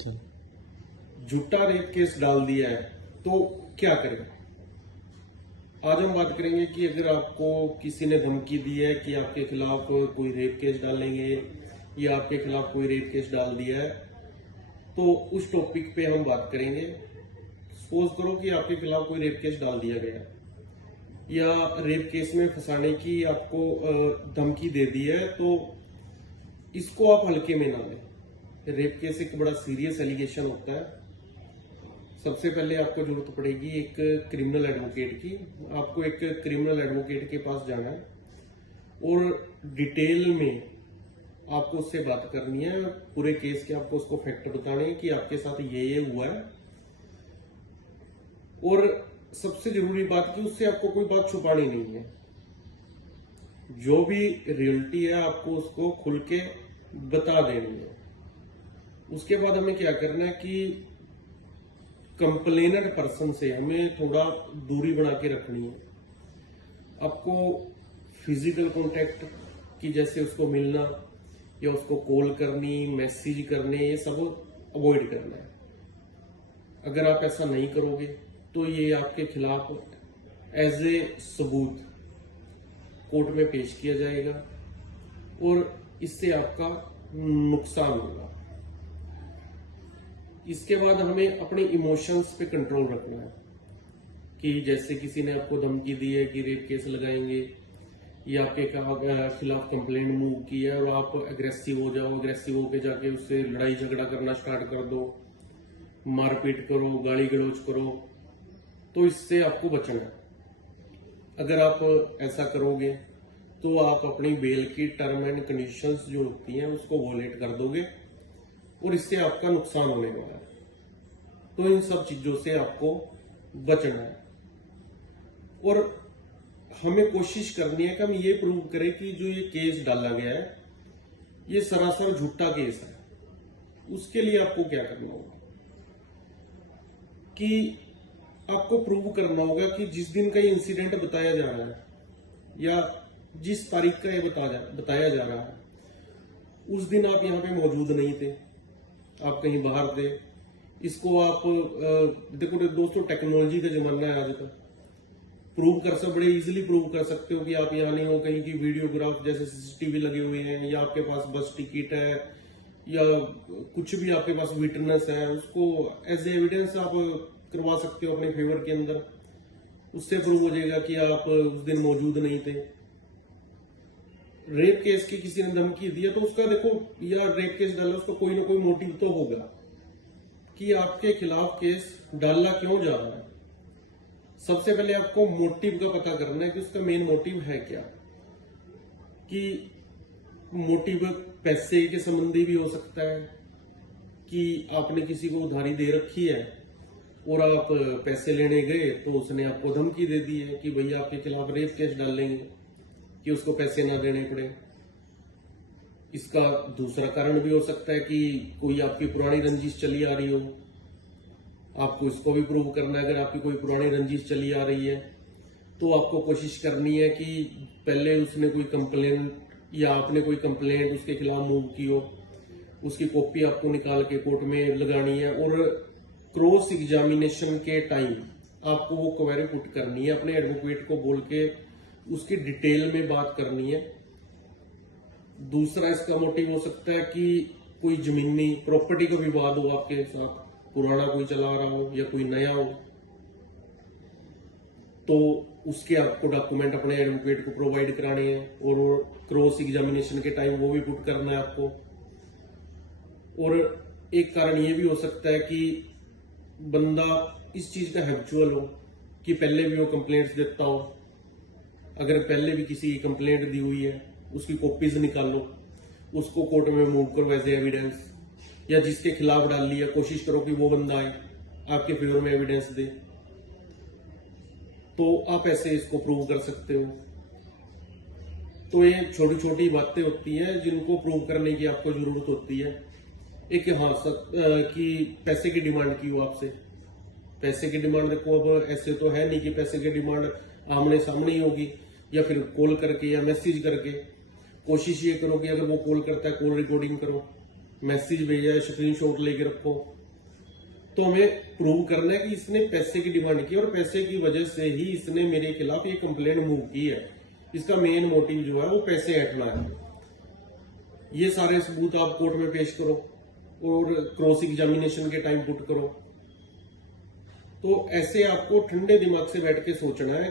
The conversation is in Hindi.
अच्छा। झूठा रेप केस डाल दिया है तो क्या करें। आज हम बात करेंगे कि अगर आपको किसी ने धमकी दी है कि आपके खिलाफ कोई रेप केस डालेंगे या आपके खिलाफ कोई रेप केस डाल दिया है, तो उस टॉपिक पे हम बात करेंगे। सपोज करो कि आपके खिलाफ कोई रेप केस डाल दिया गया या रेप केस में फंसाने की आपको धमकी दे दी है, तो इसको आप हल्के में ना लें। रेप केस एक बड़ा सीरियस एलिगेशन होता है। सबसे पहले आपको जरूरत पड़ेगी एक क्रिमिनल एडवोकेट की। आपको एक क्रिमिनल एडवोकेट के पास जाना है और डिटेल में आपको उससे बात करनी है। पूरे केस के आपको उसको फैक्ट बताने हैं कि आपके साथ ये हुआ है। और सबसे जरूरी बात कि उससे आपको कोई बात छुपानी नहीं है। जो भी रियलिटी है आपको उसको खुल के बता देनी है। उसके बाद हमें क्या करना है कि कंप्लेनर पर्सन से हमें थोड़ा दूरी बना के रखनी है। आपको फिजिकल कांटेक्ट की जैसे उसको मिलना या उसको कॉल करनी, मैसेज करने, ये सब अवॉइड करना है। अगर आप ऐसा नहीं करोगे तो ये आपके खिलाफ एज ए सबूत कोर्ट में पेश किया जाएगा और इससे आपका नुकसान होगा। इसके बाद हमें अपने इमोशंस पे कंट्रोल रखना है कि जैसे किसी ने आपको धमकी दी है कि रेप केस लगाएंगे या आपके खिलाफ कंप्लेंट मूव की है और आप अग्रेसिव हो जाओ, अग्रेसिव होकर जाके उससे लड़ाई झगड़ा करना स्टार्ट कर दो, मारपीट करो, गाली गलौज करो, तो इससे आपको बचना है। अगर आप ऐसा करोगे तो आप अपनी बेल की टर्म एंड कंडीशंस जो होती हैं उसको वॉलेट कर दोगे और इससे आपका नुकसान होने वाला है। तो इन सब चीजों से आपको बचना है और हमें कोशिश करनी है कि हम ये प्रूव करें कि जो ये केस डाला गया है ये सरासर झूठा केस है। उसके लिए आपको क्या करना होगा कि आपको प्रूव करना होगा कि जिस दिन का ये इंसिडेंट बताया जा रहा है या जिस तारीख का ये बताया जा रहा है उस दिन आप यहाँ पे मौजूद नहीं थे, आप कहीं बाहर थे। इसको आप देखो दोस्तों, टेक्नोलॉजी का जमाना है आज का। प्रूव कर सकते, बड़े इजीली प्रूव कर सकते हो कि आप यहाँ नहीं हो। कहीं की वीडियोग्राफ जैसे सीसीटीवी लगे हुए हैं या आपके पास बस टिकट है या कुछ भी आपके पास विटनेस है, उसको एज ए एविडेंस आप करवा सकते हो अपने फेवर के अंदर। उससे प्रूव हो जाएगा कि आप उस दिन मौजूद नहीं थे। रेप केस की किसी ने धमकी दिया तो उसका देखो, या रेप केस डाला, उसका कोई ना कोई मोटिव तो होगा कि आपके खिलाफ केस डालना क्यों जा रहा है। सबसे पहले आपको मोटिव का पता करना है कि उसका मेन मोटिव है क्या। कि मोटिव पैसे के संबंधी भी हो सकता है कि आपने किसी को उधारी दे रखी है और आप पैसे लेने गए तो उसने आपको धमकी दे दी है कि भैया आपके खिलाफ रेप केस डाल लेंगे कि उसको पैसे ना देने पड़े। इसका दूसरा कारण भी हो सकता है कि कोई आपकी पुरानी रंजिश चली आ रही हो। आपको इसको भी प्रूव करना है। अगर आपकी कोई पुरानी रंजिश चली आ रही है तो आपको कोशिश करनी है कि पहले उसने कोई कंप्लेंट या आपने कोई कंप्लेंट उसके खिलाफ मूव की हो, उसकी कॉपी आपको निकाल के कोर्ट में लगानी है और क्रॉस एग्जामिनेशन के टाइम आपको वो क्वेरी पुट करनी है। अपने एडवोकेट को बोल के उसकी डिटेल में बात करनी है। दूसरा इसका मोटिव हो सकता है कि कोई जमीनी प्रॉपर्टी का विवाद हो आपके साथ, पुराना कोई चला रहा हो या कोई नया हो, तो उसके आपको डॉक्यूमेंट अपने एडवोकेट को प्रोवाइड कराने हैं और क्रॉस एग्जामिनेशन के टाइम वो भी पुट करना है आपको। और एक कारण ये भी हो सकता है कि बंदा इस चीज का हैबिचुअल हो कि पहले भी वो कंप्लेंट्स देता हो। अगर पहले भी किसी की कंप्लेंट दी हुई है उसकी कॉपीज निकालो, उसको कोर्ट में मूव करो एज ए एविडेंस, या जिसके खिलाफ डाल लिया कोशिश करो कि वो बंदा आए आपके फेवर में एविडेंस दे, तो आप ऐसे इसको प्रूव कर सकते हो। तो ये छोटी छोटी बातें होती हैं जिनको प्रूव करने की आपको जरूरत होती है। एक कि पैसे की डिमांड की हो आपसे। पैसे की डिमांड देखो, अब ऐसे तो है नहीं कि पैसे की डिमांड आमने सामने ही होगी, या फिर कॉल करके या मैसेज करके। कोशिश ये करो कि अगर वो कॉल करता है कॉल रिकॉर्डिंग करो मैसेज भेजा है, स्क्रीनशॉट लेके रखो। तो हमें प्रूव करना है कि इसने पैसे की डिमांड की और पैसे की वजह से ही इसने मेरे खिलाफ ये कंप्लेंट मूव की है। इसका मेन मोटिव जो है वो पैसे ऐंठना है। ये सारे सबूत आप कोर्ट में पेश करो और क्रॉस एग्जामिनेशन के टाइम पुट करो। तो ऐसे आपको ठंडे दिमाग से बैठ के सोचना है